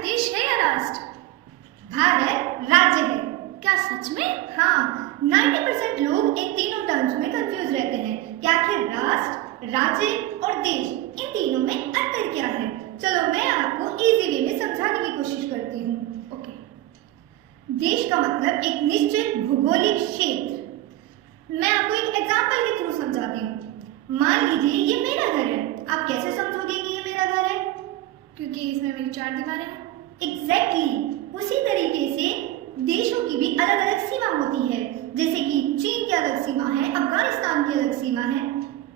भारत देश है या राष्ट्र? भारत राज्य है। क्या सच में? हाँ, 90% लोग इन तीनों टर्म्स में कंफ्यूज रहते हैं कि आखिर राष्ट्र, राज्य और देश इन तीनों में अंतर क्या है। चलो मैं आपको इजी वे में समझाने की कोशिश करती हूँ। ओके। देश का मतलब एक निश्चित भौगोलिक क्षेत्र। मैं आपको एक एग्जांपल के थ्रू समझाती हूँ। मान लीजिए ये मेरा घर है। आप कैसे समझोगे कि ये मेरा घर है? क्योंकि इसमें मेरी 4 दीवारें हैं। एग्जैक्टली उसी तरीके से देशों की भी अलग अलग सीमा होती है। जैसे कि चीन की अलग सीमा है, अफगानिस्तान की अलग सीमा है।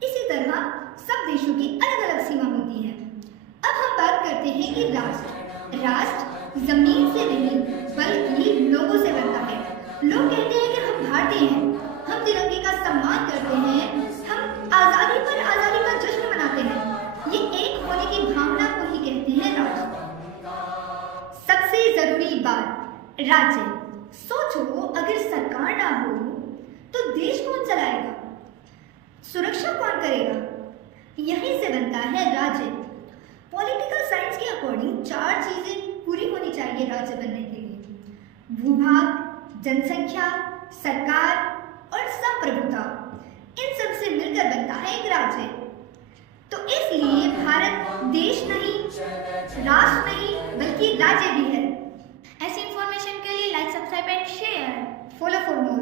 इसी तरह सब देशों की अलग अलग सीमा होती है। अब हम बात करते हैं कि राष्ट्र जमीन से नहीं बल्कि लोगों से बनता है। लोग कहते हैं कि हम भारतीय हैं, हम तिरंगे का सम्मान करते हैं, हम आज़ादी पर आज़ादी का जश्न मनाते हैं। ये एक होने की भावना को ही कहते हैं राष्ट्र। सबसे जरूरी बात, राज्य। सोचो अगर सरकार ना हो तो देश कौन चलाएगा? सुरक्षा कौन करेगा? यहीं से बनता है राज्य। पॉलिटिकल साइंस के अकॉर्डिंग 4 चीजें पूरी होनी चाहिए राज्य बनने के लिए: भूभाग, जनसंख्या, सरकार और संप्रभुता। इन सब से मिलकर बनता है एक राज्य। तो इसलिए भारत देश नहीं, राष्ट्र नहीं बल्कि राज्य भी है। ऐसी इंफॉर्मेशन के लिए like, subscribe and share. Follow for more.